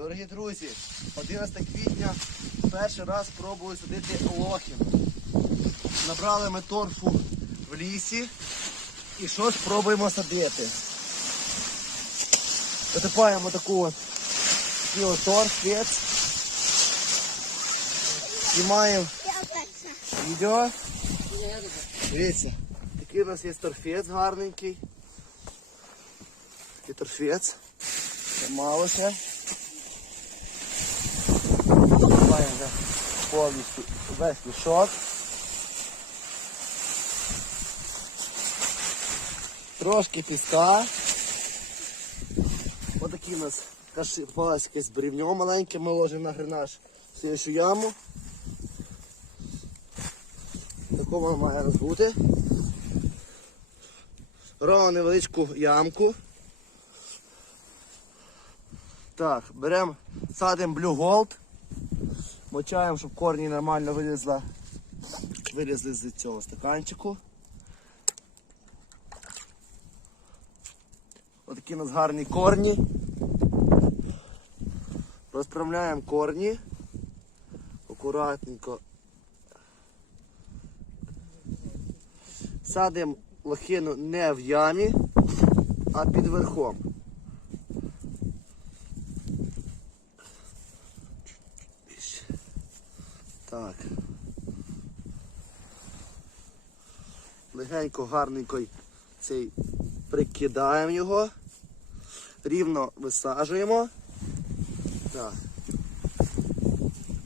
Дорогі друзі, 11 квітня перший раз пробую садити лохін. Набрали ми торфу в лісі і щось пробуємо садити. Висипаємо таку от, торф, вець. Знімаємо відео. Дивіться, такий у нас є торфець гарненький. Такий торфець. Мало ще. Повністю весь мішок. Трошки піска. Отакі у нас попалось якесь брівньо маленьке, ми ложимо на гренаж в слідчу яму. Таку воно має розбути. Робимо невеличку ямку. Так, беремо, садимо Blue Gold. Мочаємо, щоб корні нормально вилізли, вилізли з цього стаканчику. Отакі у нас гарні корні. Розправляємо корні. Акуратненько. Садимо лохину не в ямі, а під верхом. Так. Легенько, гарненько цей прикидаємо його. Рівно висаджуємо. Так.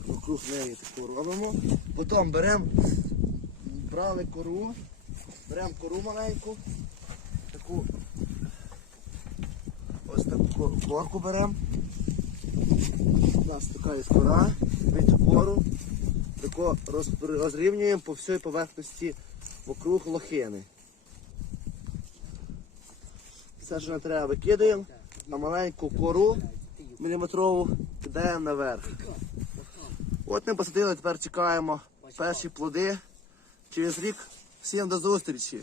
Вокруг неї таку робимо. Потім беремо, брали кору, беремо кору маленьку, таку ось таку корку беремо. У нас така є кора, ми кору тако розрівнюємо по всій поверхності вокруг лохини. Все, що нам треба, викидаємо, а маленьку кору міліметрову кидаємо наверх. От ми посадили, тепер чекаємо перші плоди. Через рік всім до зустрічі.